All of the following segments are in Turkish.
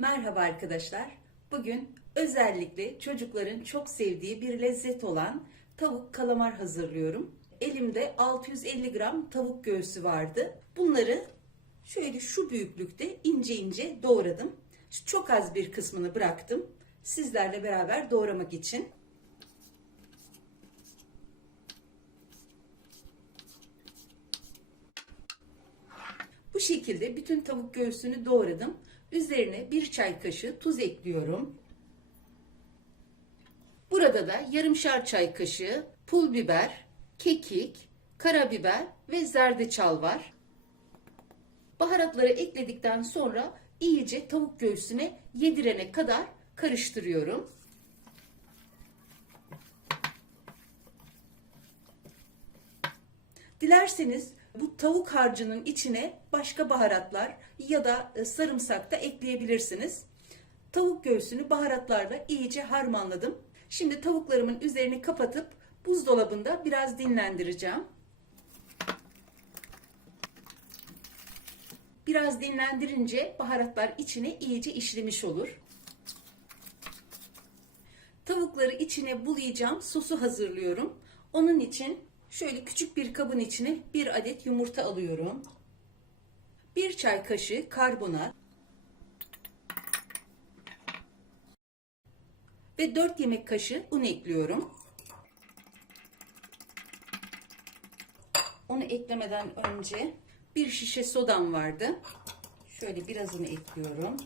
Merhaba arkadaşlar. Bugün özellikle çocukların çok sevdiği bir lezzet olan tavuk kalamar hazırlıyorum. Elimde 650 gram tavuk göğsü vardı. Bunları şöyle şu büyüklükte ince ince doğradım. Çok az bir kısmını bıraktım. Sizlerle beraber doğramak için. Bu şekilde bütün tavuk göğsünü doğradım. Üzerine bir çay kaşığı tuz ekliyorum. Burada da yarımşar çay kaşığı pul biber, kekik, karabiber ve zerdeçal var. Baharatları ekledikten sonra iyice tavuk göğsüne yedirene kadar karıştırıyorum. Dilerseniz bu tavuk harcının içine başka baharatlar ya da e, sarımsak da ekleyebilirsiniz. Tavuk göğsünü baharatlarla iyice harmanladım. Şimdi tavuklarımın üzerini kapatıp buzdolabında biraz dinlendireceğim. Biraz dinlendirince baharatlar içine iyice işlemiş olur. Tavukları içine bulayacağım sosu hazırlıyorum. Onun için şöyle küçük bir kabın içine bir adet yumurta alıyorum. Bir çay kaşığı karbonat ve 4 yemek kaşığı un ekliyorum. Onu eklemeden önce bir şişe sodam vardı. Şöyle birazını ekliyorum.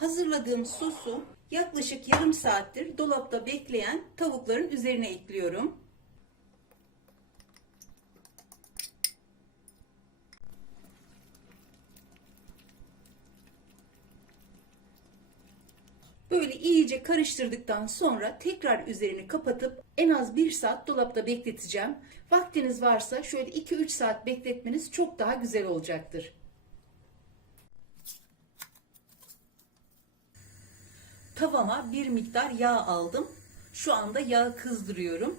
Hazırladığım sosu yaklaşık yarım saattir dolapta bekleyen tavukların üzerine ekliyorum. Böyle iyice karıştırdıktan sonra tekrar üzerini kapatıp en az 1 saat dolapta bekleteceğim. Vaktiniz varsa şöyle 2-3 saat bekletmeniz çok daha güzel olacaktır. Tavama bir miktar yağ aldım. Şu anda yağı kızdırıyorum.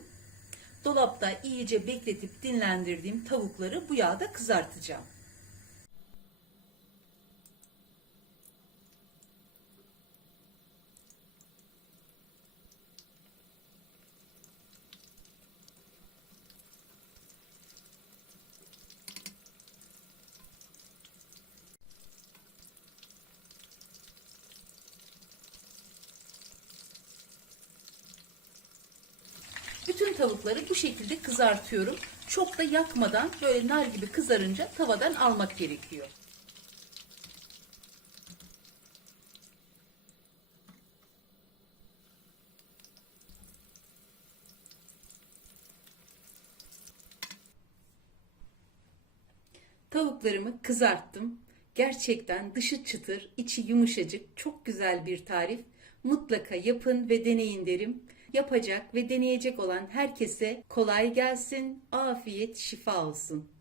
Dolapta iyice bekletip dinlendirdiğim tavukları bu yağda kızartacağım. Bütün tavukları bu şekilde kızartıyorum. Çok da yakmadan böyle nar gibi kızarınca tavadan almak gerekiyor. Tavuklarımı kızarttım. Gerçekten dışı çıtır, içi yumuşacık, çok güzel bir tarif. Mutlaka yapın ve deneyin derim. Yapacak ve deneyecek olan herkese kolay gelsin, afiyet, şifa olsun.